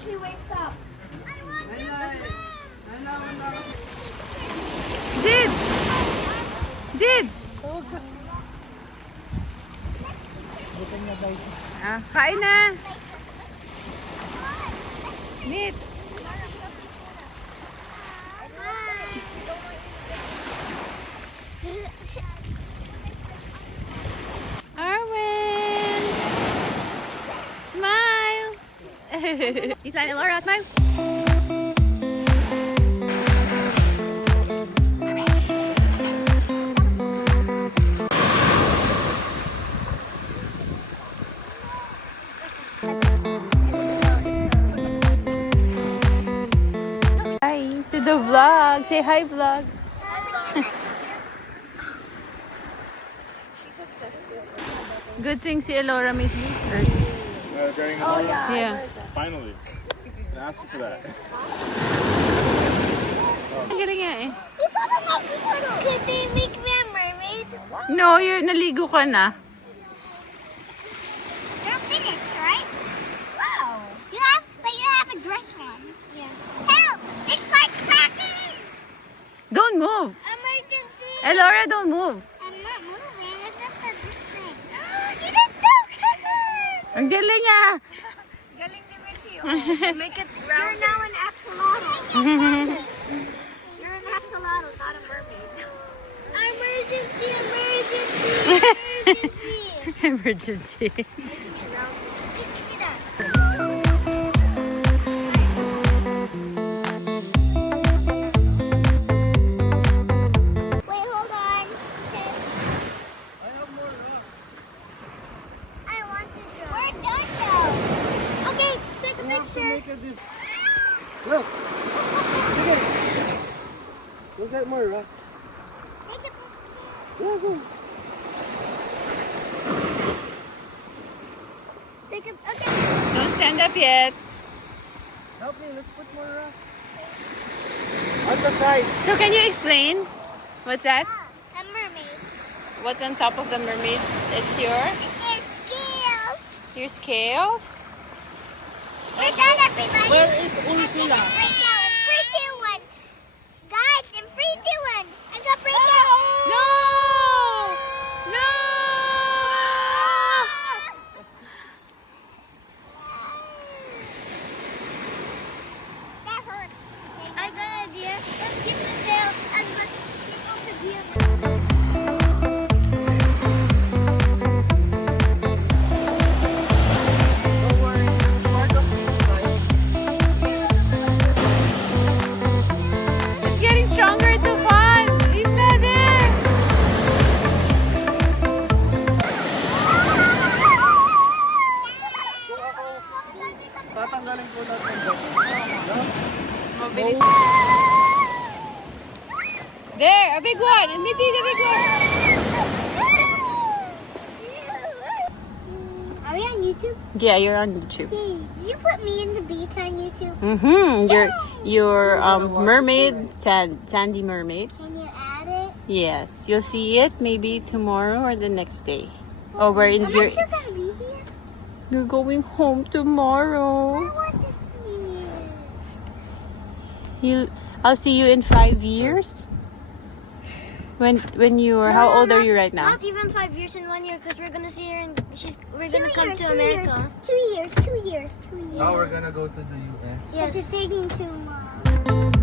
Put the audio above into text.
She wakes up. Zid! Zid! Ah, kain na! Meet! Arwen! Smile! Isa and Laura, smile! Hi to the vlog. Say hi, vlog. Good thing si Elora may slippers. Oh yeah. Yeah. Finally. I asked you for that. Ang galing nga eh. Could they make me a mermaid? No, naligo ka na. You're finished, right? Wow. But you have a dress on. Yeah. Help! It starts cracking! Don't move. Emergency! Elora, don't move. I'm not moving. It's just a this thing. You did so good! Ang galing niya. Galing ni Mickey. Make it round. You're now an axolotl. You're an axolotl, not a mermaid. Emergency! Emergency! Emergency! Emergency. Wait, hold on. I want to go. We're done though. Okay, take a picture. Look! Look at more rocks. Take a picture. Yeah, go. Okay. Don't stand up yet. Help me, let's put more rocks. On the side. So can you explain? What's that? A mermaid. What's on top of the mermaid? It's your It's scales. scales? We're done, everybody. Where is Ursula? Breakout in 3, 2, 1. Guys, in 3, 2, 1. I got breakout. No! No! That hurt. I got an idea. Let's keep the tail and let's keep off the view. Don't worry, part of this side. It's getting stronger. It's so fun. Isla there. Tatanggalin ko natin dyan. Mabilis. There, a big one. Admiti, the big one. Are we on YouTube? Yeah, you're on YouTube. Yay. Did you put me in the beach on YouTube? Mm-hmm. Your mermaid, sandy mermaid. Can you add it? Yes, you'll see it maybe tomorrow or the next day. Oh, we're in I'm your. not still gonna be here. You're going home I tomorrow. want to see it. I'll see you in 5 years. When you are, how old are you right now? Not even 5 years in 1 year, because we're gonna see her and we're gonna come to 2 America. 2 years, 2 years, 2 years. Now we're gonna go to the US. Yes. It's taking too long.